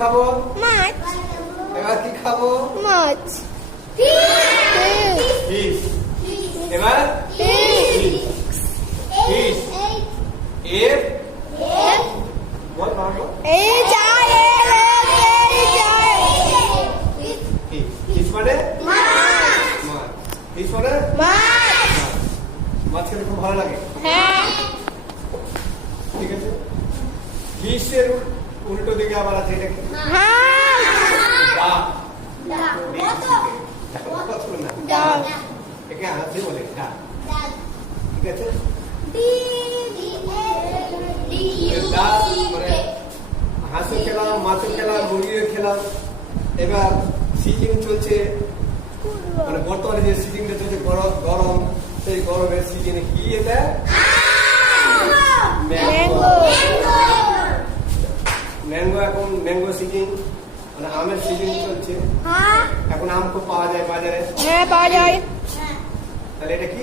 খাবো? মাছ। এবার কি খাবো? মাছ। ফিশ। এবার ফিশ। এর বল বাবা। ফিশ মানে মাছ। ফিশ মানে মাছ খেতে খুব ভালো লাগে। ঠিক আছে। ফিশের উল্টো দিকে আবার আছে এটা কি? ডাক। একে হাসি বলে ডাক। ঠিক আছে। ডাক মানে হাঁসও খেলাম, মাছও খেলাম, মুরগিও খেলাম। এবার সিজন চলছে, মানে বর্তমানে যে সিজনটা চলছে গরম, সেই গরমের সিজনে কি এটা? ম্যাঙ্গো। এখন ম্যাঙ্গো সিজন, মানে আমের সিজন চলছে। এখন আম খুব পাওয়া যায় বাজারে। হ্যাঁ, পাওয়া যায়। তাহলে এটা কি?